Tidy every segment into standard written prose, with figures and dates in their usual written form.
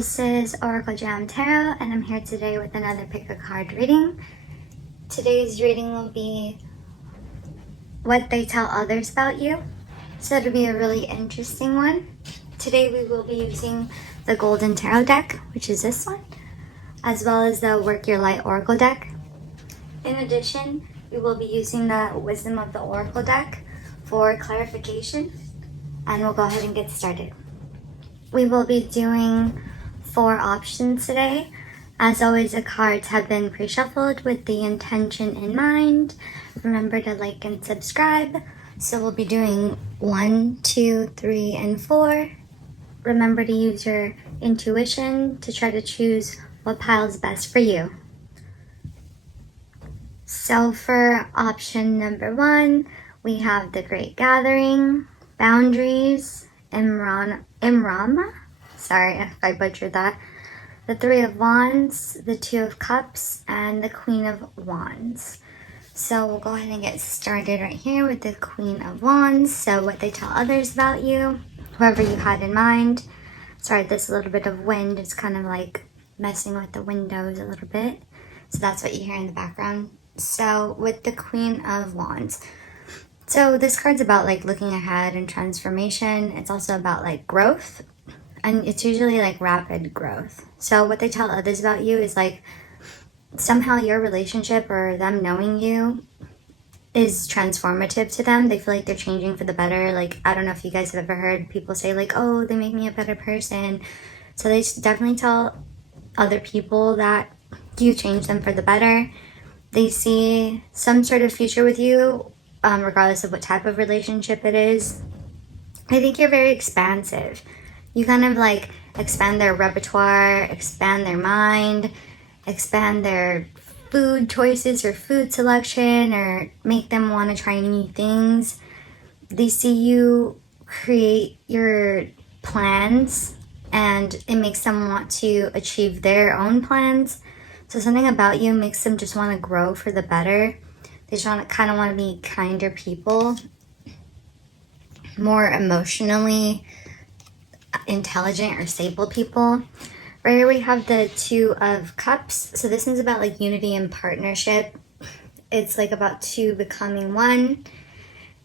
This is Oracle Jam Tarot, and I'm here today with another pick a card reading. Today's reading will be what they tell others about you. So it'll be a really interesting one. Today we will be using the Golden Tarot deck, which is this one, as well as the Work Your Light Oracle deck. In addition, we will be using the Wisdom of the Oracle deck for clarification, and we'll go ahead and get started. We will be doing 4 options today. As always, the cards have been pre-shuffled with the intention in mind. Remember to like and subscribe. So we'll be doing 1, 2, 3, and 4. Remember to use your intuition to try to choose what pile is best for you. So for option number 1, we have the Great Gathering, Boundaries, Imrama, sorry if I butchered that, the 3 of Wands, the 2 of Cups, and the Queen of Wands. So we'll go ahead and get started right here with the Queen of Wands. So what they tell others about you, whoever you had in mind. Sorry, this little bit of wind is kind of like messing with the windows a little bit. So that's what you hear in the background. So with the Queen of Wands. So this card's about like looking ahead and transformation. It's also about like growth, and it's usually like rapid growth. So what they tell others about you is like somehow your relationship or them knowing you is transformative to them. They feel like they're changing for the better. Like, I don't know if you guys have ever heard people say like, oh, they make me a better person. So they definitely tell other people that you change them for the better. They see some sort of future with you, regardless of what type of relationship it is. I think you're very expansive. You kind of like expand their repertoire, expand their mind, expand their food choices or food selection, or make them want to try new things. They see you create your plans, and it makes them want to achieve their own plans. So something about you makes them just want to grow for the better. They just kind of want to be kinder people, more emotionally intelligent or stable people. Right here we have the 2 of Cups. So this one's about like unity and partnership. It's like about 2 becoming 1.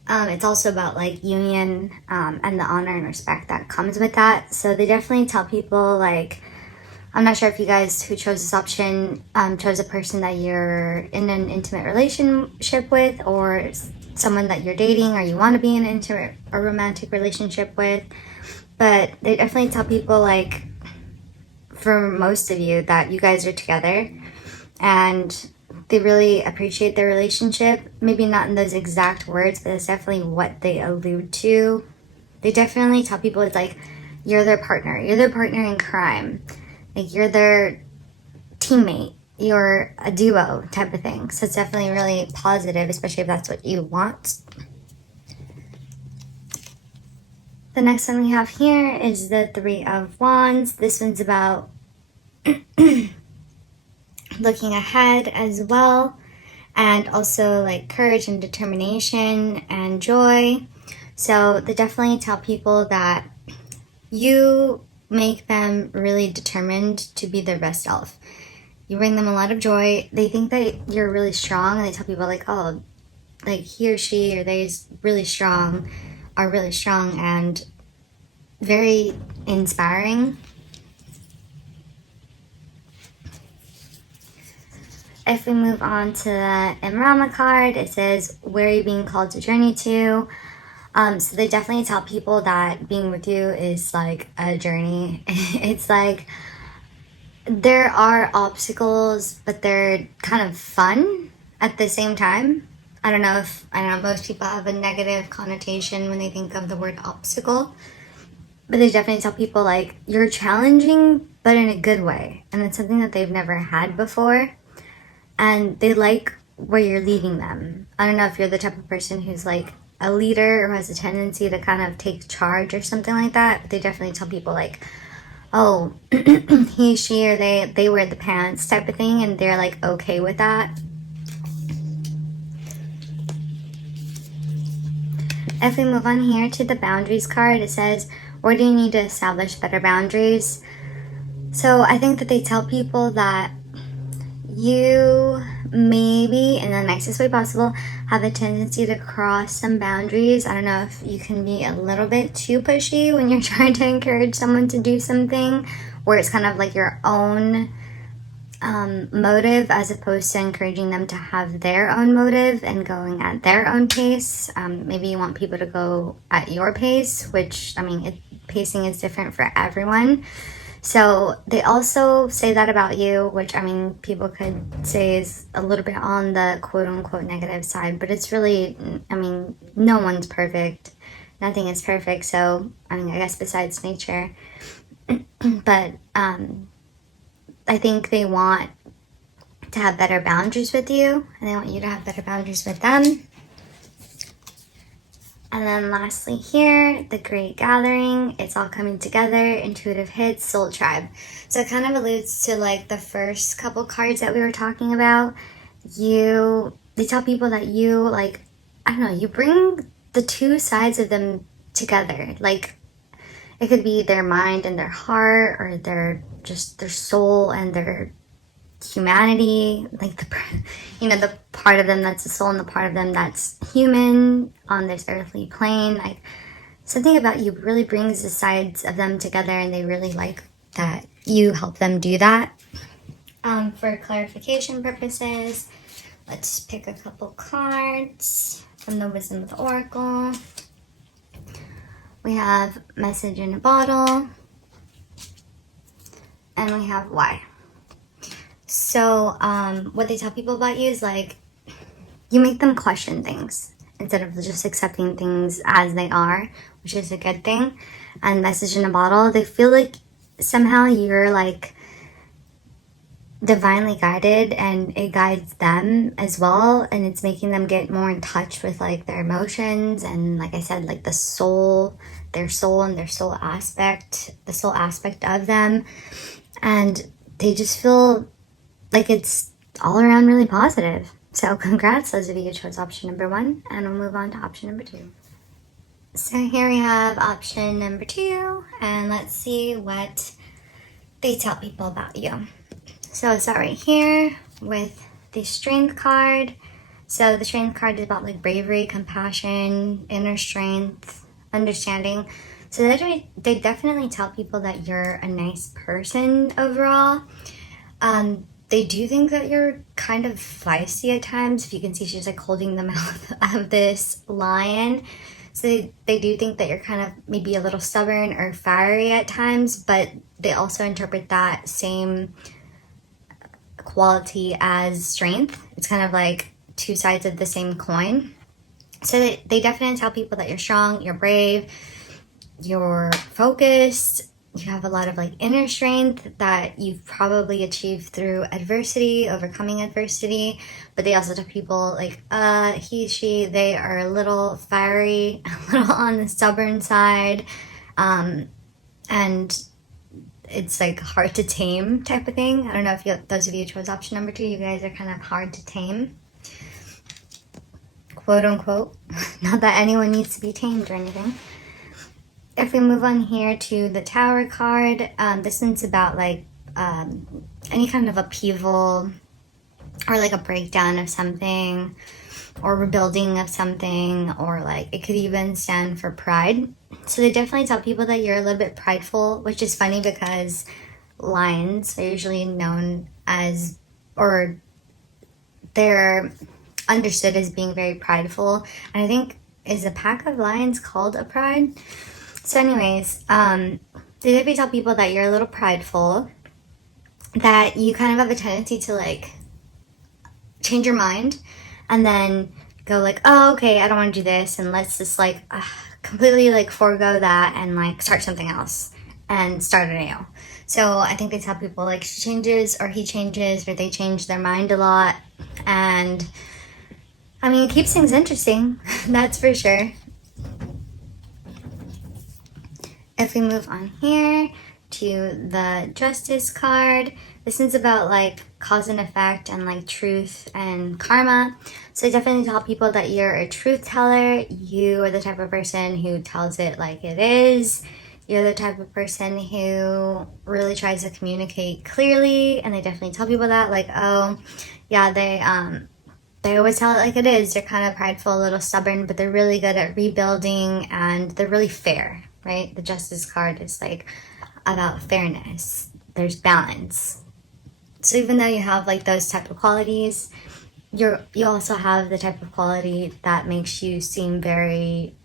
It's also about like union and the honor and respect that comes with that. So they definitely tell people like, I'm not sure if you guys who chose this option chose a person that you're in an intimate relationship with, or someone that you're dating or you want to be in an intimate or romantic relationship with. But they definitely tell people like, for most of you, that you guys are together and they really appreciate their relationship. Maybe not in those exact words, but it's definitely what they allude to. They definitely tell people it's like, you're their partner. You're their partner in crime. Like, you're their teammate. You're a duo type of thing. So it's definitely really positive, especially if that's what you want. The next one we have here is the 3 of Wands. This one's about looking ahead as well, and also like courage and determination and joy. So they definitely tell people that you make them really determined to be their best self. You bring them a lot of joy. They think that you're really strong, and they tell people like, oh, like he or she or they is really strong, are really strong and very inspiring. If we move on to the Imrama card, it says, where are you being called to journey to? So they definitely tell people that being with you is like a journey. It's like there are obstacles, but they're kind of fun at the same time. I don't know, most people have a negative connotation when they think of the word obstacle, but they definitely tell people like, you're challenging, but in a good way. And it's something that they've never had before. And they like where you're leading them. I don't know if you're the type of person who's like a leader or has a tendency to kind of take charge or something like that, but they definitely tell people like, oh, he, she, or they wear the pants type of thing, and they're like okay with that. If we move on here to the Boundaries card, it says, where do you need to establish better boundaries? So I think that they tell people that you maybe, in the nicest way possible, have a tendency to cross some boundaries. I don't know if you can be a little bit too pushy when you're trying to encourage someone to do something, where it's kind of like your own motive as opposed to encouraging them to have their own motive and going at their own pace. Maybe you want people to go at your pace, which, I mean, pacing is different for everyone. So they also say that about you, which, I mean, people could say is a little bit on the quote unquote negative side, but it's really, I mean, no one's perfect. Nothing is perfect. So, I mean, I guess besides nature. But I think they want to have better boundaries with you, and they want you to have better boundaries with them. And then lastly here, the Great Gathering. It's all coming together, intuitive hits, soul tribe. So it kind of alludes to like the first couple cards that we were talking about. They tell people that you, like, I don't know, you bring the two sides of them together. Like, it could be their mind and their heart, or their soul and their humanity, like the part of them that's the soul and the part of them that's human on this earthly plane. Like, something about you really brings the sides of them together, and they really like that you help them do that. For clarification purposes, let's pick a couple cards from the Wisdom of the Oracle. We have Message in a Bottle, and we have Why. So what they tell people about you is, like, you make them question things instead of just accepting things as they are, which is a good thing. And Message in a Bottle, they feel like somehow you're like divinely guided, and it guides them as well, and it's making them get more in touch with like their emotions, and like I said, like the soul, their soul and their soul aspect, the soul aspect of them. And they just feel like it's all around really positive. So congrats, those of you who chose option number 1, and we'll move on to option number 2. So here we have option number 2, and let's see what they tell people about you. So I'll start right here with the Strength card. So the Strength card is about like bravery, compassion, inner strength, understanding. So they definitely tell people that you're a nice person overall. They do think that you're kind of feisty at times. If you can see, she's like holding the mouth of this lion. So they do think that you're kind of maybe a little stubborn or fiery at times, but they also interpret that same quality as strength. It's kind of like two sides of the same coin. So they definitely tell people that you're strong, you're brave, you're focused, you have a lot of like inner strength that you've probably achieved through adversity, overcoming adversity. But they also tell people like they are a little fiery, a little on the stubborn side, and it's like hard to tame type of thing. I don't know if those of you who chose option number 2, you guys are kind of hard to tame, quote unquote. Not that anyone needs to be tamed or anything. If we move on here to the Tower card, this one's about like any kind of upheaval or like a breakdown of something or rebuilding of something, or like it could even stand for pride. So they definitely tell people that you're a little bit prideful, which is funny because lions are usually known as, or they're understood as being very prideful. And I think, is a pack of lions called a pride? So anyways, they definitely tell people that you're a little prideful, that you kind of have a tendency to like change your mind and then go like, oh, okay, I don't want to do this, and let's just like completely like forego that and like start something else and start anew. So I think they tell people like she changes or he changes or they change their mind a lot. And I mean, it keeps things interesting, that's for sure. If we move on here to the Justice card, this is about like cause and effect and like truth and karma. So I definitely tell people that you're a truth teller. You are the type of person who tells it like it is. You're the type of person who really tries to communicate clearly, and they definitely tell people that, like, oh, yeah, they always tell it like it is. They're kind of prideful, a little stubborn, but they're really good at rebuilding, and they're really fair, right? The Justice card is like about fairness. There's balance. So even though you have like those type of qualities, you also have the type of quality that makes you seem very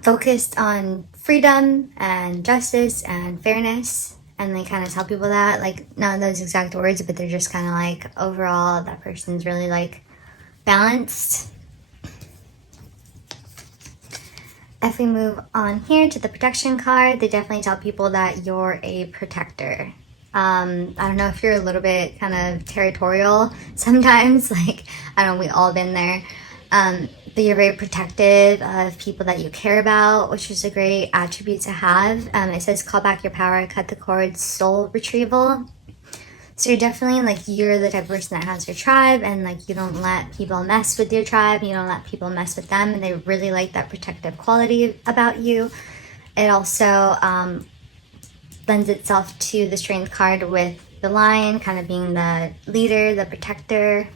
focused on freedom and justice and fairness. And they kind of tell people that, like, not those exact words, but they're just kind of like, overall, that person's really like balanced. If we move on here to the protection card, they definitely tell people that you're a protector. I don't know if you're a little bit kind of territorial sometimes, like, I don't know, we all been there. But you're very protective of people that you care about, which is a great attribute to have. It says call back your power, cut the cord, soul retrieval. So you're definitely like, you're the type of person that has your tribe, and like, you don't let people mess with your tribe, you don't let people mess with them, and they really like that protective quality about you. It also lends itself to the strength card with the lion kind of being the leader, the protector.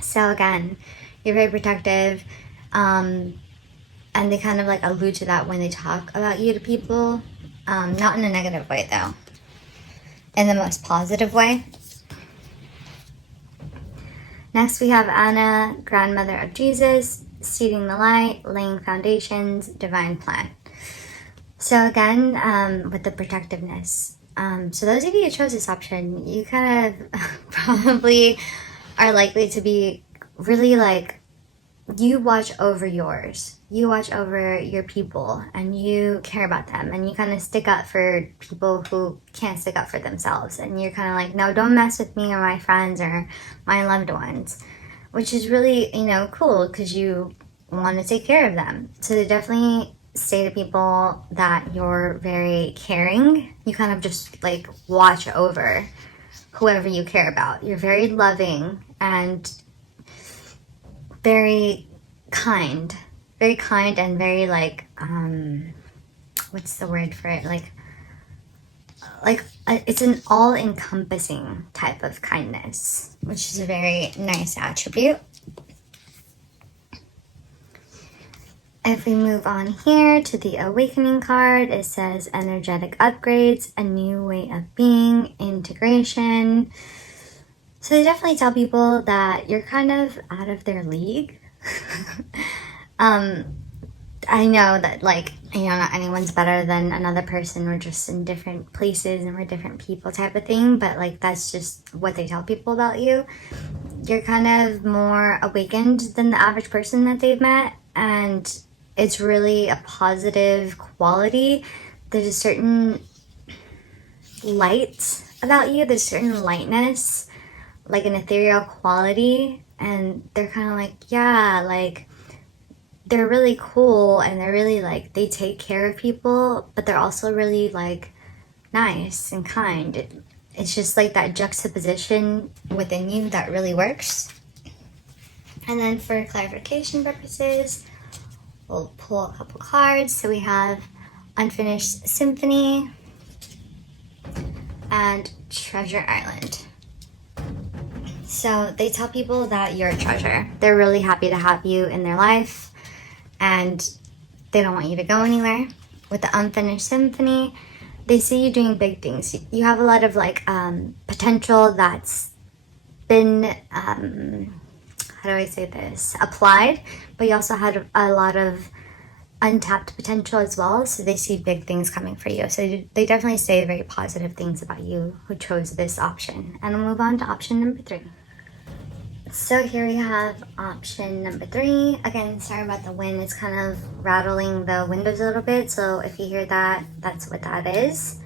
So again, you're very protective, and they kind of like allude to that when they talk about you to people, not in a negative way though, in the most positive way. Next we have Anna, grandmother of Jesus, seeding the light, laying foundations, divine plan. So again, with the protectiveness. So those of you who chose this option, you kind of probably are likely to be really like, you watch over yours. You watch over your people, and you care about them, and you kind of stick up for people who can't stick up for themselves. And you're kind of like, no, don't mess with me or my friends or my loved ones, which is really, you know, cool because you want to take care of them. So they definitely say to people that you're very caring. You kind of just like watch over whoever you care about. You're very loving and very kind and very like, what's the word for it? Like it's an all-encompassing type of kindness, which is a very nice attribute. If we move on here to the awakening card, it says energetic upgrades, a new way of being, integration. So they definitely tell people that you're kind of out of their league. I know that, like, you know, not anyone's better than another person. We're just in different places and we're different people type of thing. But, like, that's just what they tell people about you. You're kind of more awakened than the average person that they've met. And it's really a positive quality. There's a certain light about you. There's a certain lightness, like an ethereal quality. And they're kind of like, yeah, like, they're really cool, and they're really like, they take care of people, but they're also really like nice and kind. It's just like that juxtaposition within you that really works. And then for clarification purposes, we'll pull a couple cards. So we have Unfinished Symphony and Treasure Island. So they tell people that you're a treasure. They're really happy to have you in their life, and they don't want you to go anywhere. With the Unfinished Symphony, they see you doing big things. You have a lot of like potential that's been, how do I say this, applied, but you also had a lot of untapped potential as well. So they see big things coming for you. So they definitely say very positive things about you who chose this option. And we'll move on to option number 3. So here we have option number 3. Again, sorry about the wind. It's kind of rattling the windows a little bit. So if you hear that, that's what that is.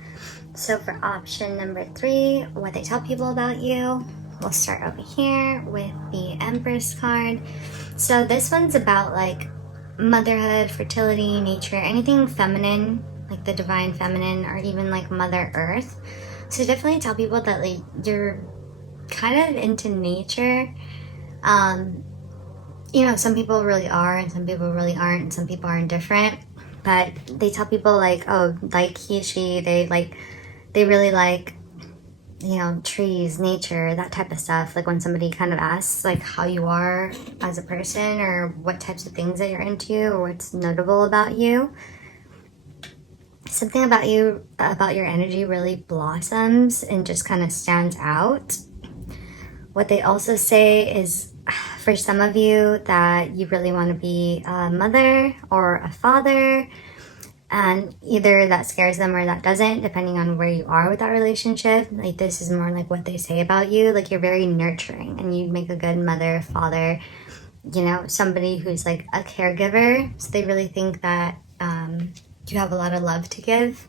So for option number 3, what they tell people about you, we'll start over here with the Empress card. So this one's about like motherhood, fertility, nature, anything feminine, like the divine feminine, or even like Mother Earth. So definitely tell people that like you're kind of into nature. some people really are and some people really aren't, and some people are indifferent. But they tell people like, oh, like he, she, they really like, trees, nature, that type of stuff. Like when somebody kind of asks like how you are as a person or what types of things that you're into or what's notable about you, something about you, about your energy really blossoms and just kind of stands out. What they also say is, for some of you, that you really want to be a mother or a father, and either that scares them or that doesn't, depending on where you are with that relationship. Like, this is more like what they say about you. Like, you're very nurturing and you make a good mother, father, somebody who's like a caregiver. So they really think that you have a lot of love to give.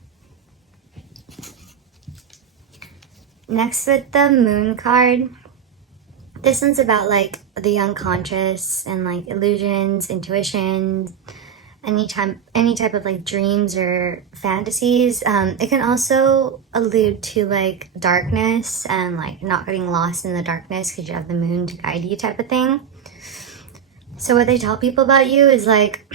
Next, with the moon card, this one's about like the unconscious and like illusions, intuitions, any type of like dreams or fantasies. It can also allude to like darkness and like not getting lost in the darkness because you have the moon to guide you, type of thing. So what they tell people about you is like,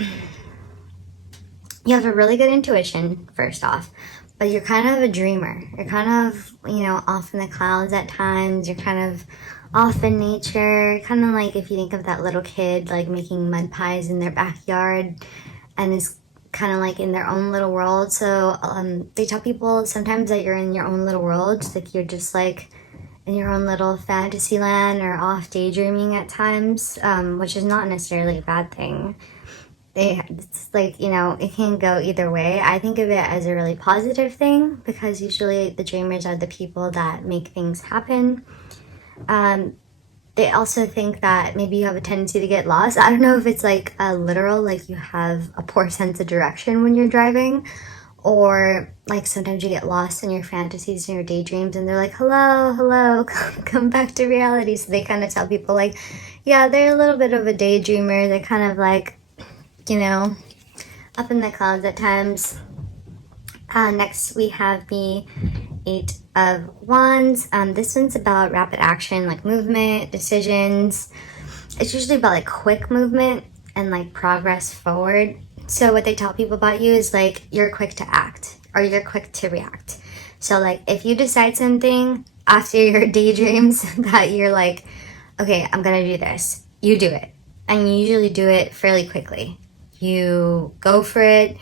you have a really good intuition, first off, but you're kind of a dreamer. You're kind of, off in the clouds at times. You're kind of off in nature, kind of like if you think of that little kid like making mud pies in their backyard and is kind of like in their own little world. So they tell people sometimes that you're in your own little world, like you're just like in your own little fantasy land or off daydreaming at times, which is not necessarily a bad thing. It's like, it can go either way. I think of it as a really positive thing because usually the dreamers are the people that make things happen. They also think that maybe you have a tendency to get lost. I don't know if it's like a literal, like you have a poor sense of direction when you're driving, or like sometimes you get lost in your fantasies and your daydreams and they're like, hello, come back to reality. So they kind of tell people like, yeah, they're a little bit of a daydreamer. They're kind of like, up in the clouds at times. Next we have the 8 of Wands. This one's about rapid action, like movement, decisions. It's usually about like quick movement and like progress forward. So what they tell people about you is like you're quick to act or you're quick to react. So like if you decide something after your daydreams that you're like, okay, I'm gonna do this, you do it. And you usually do it fairly quickly. You go for it.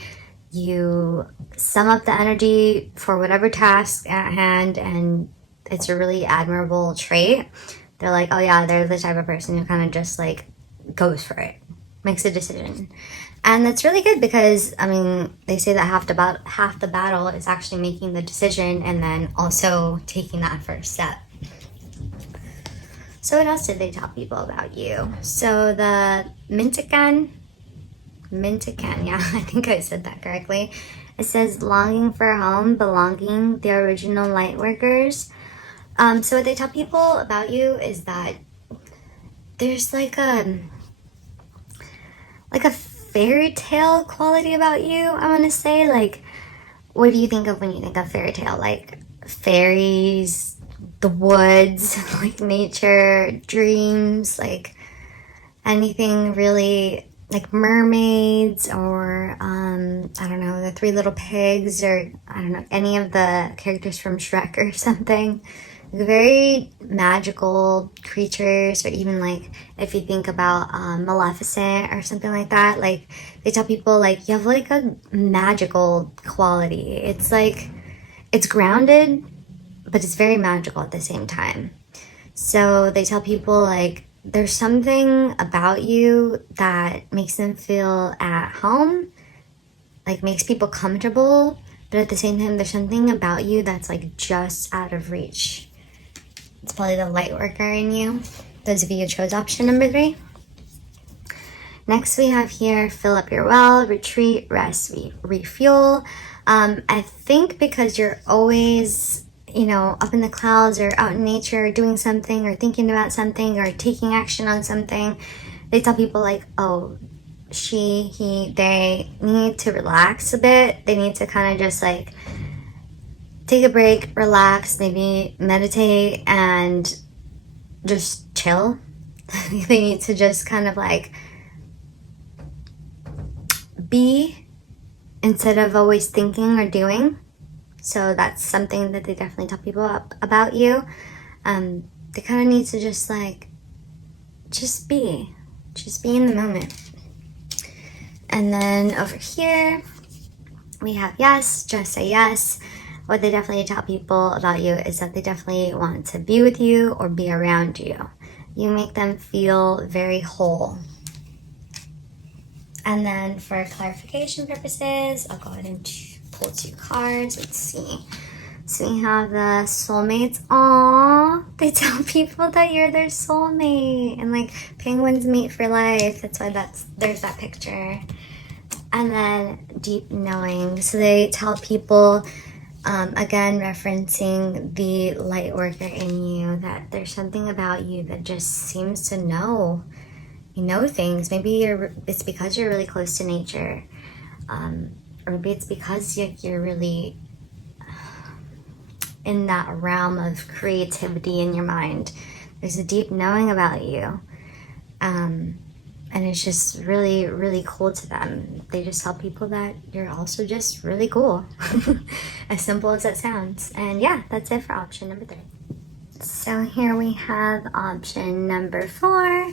You sum up the energy for whatever task at hand, and it's a really admirable trait. They're like, oh yeah, they're the type of person who kind of just like goes for it, makes a decision. And that's really good because, they say that half the battle is actually making the decision and then also taking that first step. So what else did they tell people about you? So the Mintakan, yeah, I think I said that correctly. It says longing for home, belonging, the original light workers. So what they tell people about you is that there's like a fairy tale quality about you, I want to say. Like, what do you think of when you think of fairy tale? Like fairies, the woods, like nature, dreams, like anything really, like mermaids or I don't know, the Three Little Pigs, or I don't know, any of the characters from Shrek or something. Like very magical creatures, or even like if you think about Maleficent or something like that. Like they tell people like you have like a magical quality. It's like it's grounded, but it's very magical at the same time. So they tell people like there's something about you that makes them feel at home, like makes people comfortable, but at the same time there's something about you that's like just out of reach. It's probably the light worker in you. Those of you who chose option number 3. Next we have here, fill up your well, retreat, rest, refuel. I think because you're always up in the clouds or out in nature doing something or thinking about something or taking action on something, they tell people like, oh, they need to relax a bit. They need to kind of just like take a break, relax, maybe meditate and just chill. They need to just kind of like be instead of always thinking or doing. So that's something that they definitely tell people about you. They kind of need to just like, just be in the moment. And then over here, we have yes, just say yes. What they definitely tell people about you is that they definitely want to be with you or be around you. You make them feel very whole. And then for clarification purposes, I'll go ahead and pull 2 cards. Let's see. So we have the soulmates. Aww, they tell people that you're their soulmate, and like penguins meet for life. That's why there's that picture. And then deep knowing. So they tell people, again referencing the light worker in you, that there's something about you that just seems to know. You know things. Maybe it's because you're really close to nature, or maybe it's because you're really in that realm of creativity in your mind. There's a deep knowing about you, and it's just really, really cool to them. They just tell people that you're also just really cool. As simple as that sounds. And yeah, that's it for option number 3. So here we have option number 4.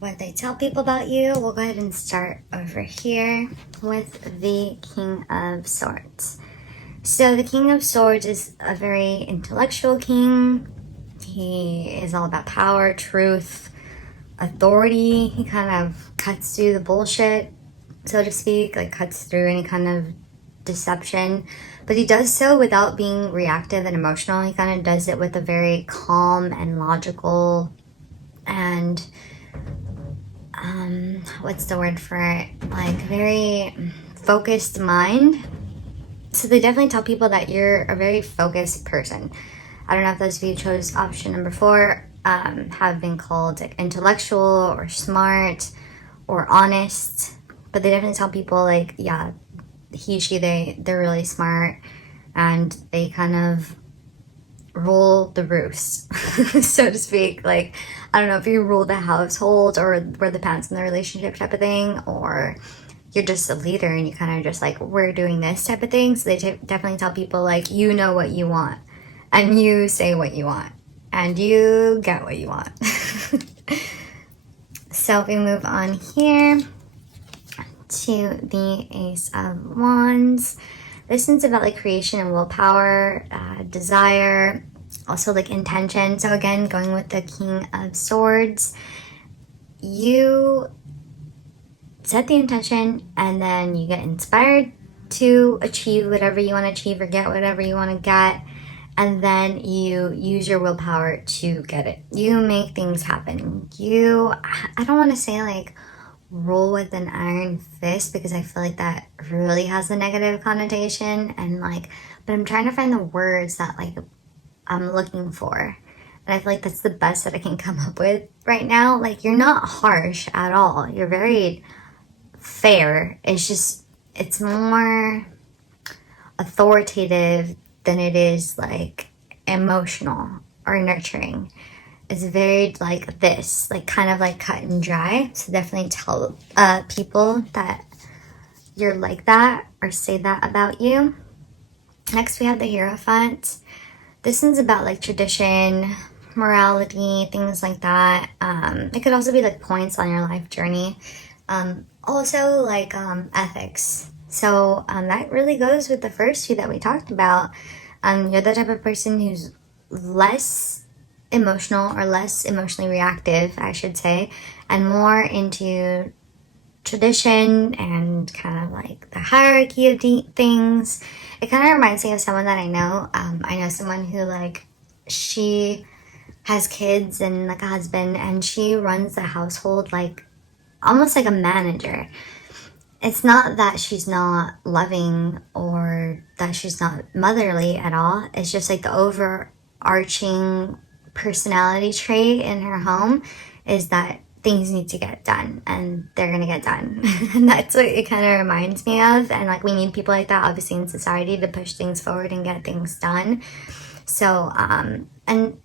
What they tell people about you. We'll go ahead and start over here with the King of Swords. So the King of Swords is a very intellectual king. He is all about power, truth, authority. He kind of cuts through the bullshit, so to speak, like cuts through any kind of deception. But he does so without being reactive and emotional. He kind of does it with a very calm and logical and what's the word for it? Like very focused mind. So they definitely tell people that you're a very focused person. I don't know if those of you who chose option number 4 have been called like intellectual or smart or honest, but they definitely tell people like, yeah, he, she, they're really smart, and they kind of rule the roost, so to speak. Like, I don't know if you rule the household or wear the pants in the relationship type of thing, or you're just a leader and you kind of just like, we're doing this type of thing. So they definitely tell people like, you know what you want, and you say what you want, and you get what you want. So if we move on here to the Ace of Wands, this one's about like creation and willpower, desire, also like intention. So again, going with the King of Swords, you set the intention and then you get inspired to achieve whatever you want to achieve or get whatever you want to get, and then you use your willpower to get it. You make things happen. I don't want to say like rule with an iron fist, because I feel like that really has a negative connotation, and like, but I'm trying to find the words that like I'm looking for, and I feel like that's the best that I can come up with right now. Like, you're not harsh at all. You're very fair. It's just, it's more authoritative than it is like emotional or nurturing. It's very like this, like kind of like cut and dry. So definitely tell people that you're like that, or say that about you. Next we have the Hierophant. This one's about like tradition, morality, things like that. It could also be like points on your life journey. Also like ethics. So that really goes with the first 2 that we talked about. You're the type of person who's less emotional, or less emotionally reactive, I should say, and more into tradition and kind of like the hierarchy of things. It kind of reminds me of someone that I know. I know someone who like, she has kids and like a husband, and she runs the household like almost like a manager. It's not that she's not loving or that she's not motherly at all. It's just like the overarching personality trait in her home is that things need to get done, and they're gonna get done. And that's what it kind of reminds me of. And like, we need people like that obviously in society to push things forward and get things done. So and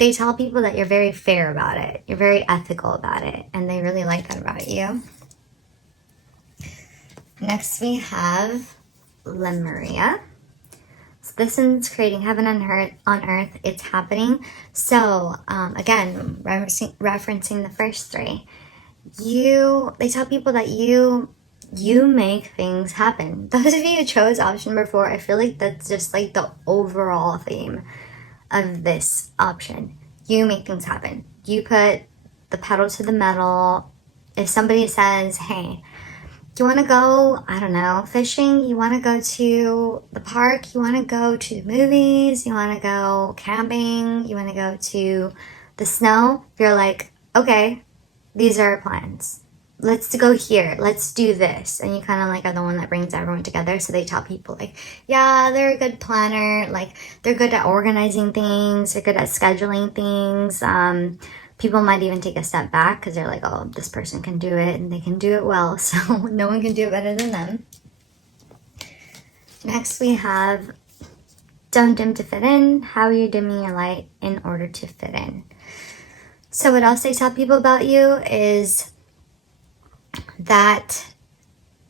they tell people that you're very fair about it. You're very ethical about it. And they really like that about you. Next we have Lemuria. So this one's creating heaven on earth. It's happening. So again, referencing the first three, they tell people that you make things happen. Those of you who chose option number 4, I feel like that's just like the overall theme of this option. You make things happen. You put the pedal to the metal. If somebody says, hey, you want to go, I don't know, fishing, you want to go to the park, you want to go to the movies, you want to go camping, you want to go to the snow, you're like, okay, these are our plans. Let's go here. Let's do this. And you kind of like are the one that brings everyone together. So they tell people like, yeah, they're a good planner. Like they're good at organizing things. They're good at scheduling things. People might even take a step back because they're like, oh, this person can do it and they can do it well. So no one can do it better than them. Next we have don't dim to fit in. How are you dimming your light in order to fit in? So what else they tell people about you is that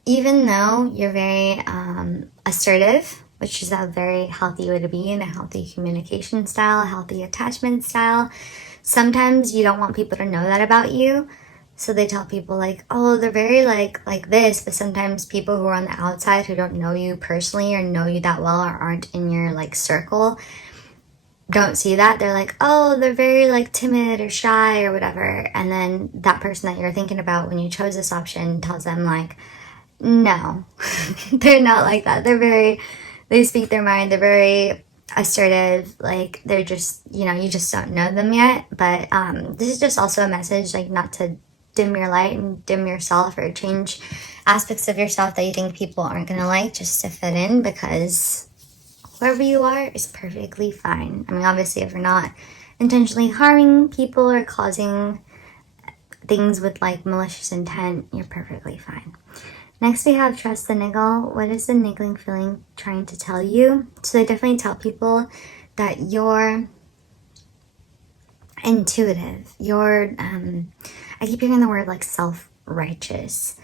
even though you're very assertive, which is a very healthy way to be in, a healthy communication style, a healthy attachment style, sometimes you don't want people to know that about you. So they tell people like, oh, they're very like this, but sometimes people who are on the outside who don't know you personally or know you that well or aren't in your like circle don't see that. They're like, oh, they're very like timid or shy or whatever. And then that person that you're thinking about when you chose this option tells them like, no, they're not like that. They speak their mind. They're very assertive. Like they're just, you just don't know them yet. But this is just also a message like not to dim your light and dim yourself or change aspects of yourself that you think people aren't going to like just to fit in, because wherever you are is perfectly fine. I mean, obviously, if you're not intentionally harming people or causing things with like malicious intent, you're perfectly fine. Next, we have trust the niggle. What is the niggling feeling trying to tell you? So they definitely tell people that you're intuitive. You're, I keep hearing the word like self-righteous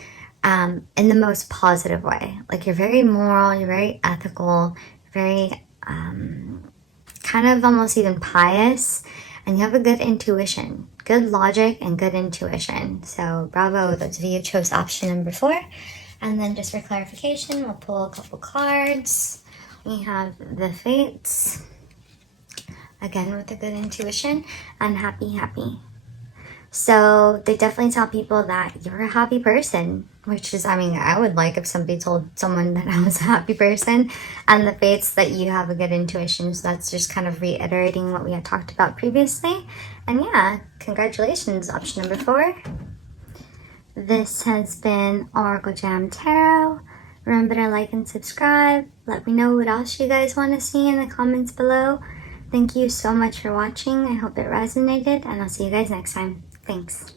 in the most positive way. Like you're very moral, you're very ethical, very kind of almost even pious, and you have a good intuition, good logic and good intuition. So bravo, those of you who chose option number 4. And then just for clarification, we'll pull a couple cards. We have the Fates, again with a good intuition, and happy. So they definitely tell people that you're a happy person, which is, I mean, I would like if somebody told someone that I was a happy person, and the Fates that you have a good intuition. So that's just kind of reiterating what we had talked about previously. And yeah, congratulations, option number 4. This has been Oracle Jam Tarot. Remember to like and subscribe. Let me know what else you guys want to see in the comments below. Thank you so much for watching. I hope it resonated, and I'll see you guys next time. Thanks.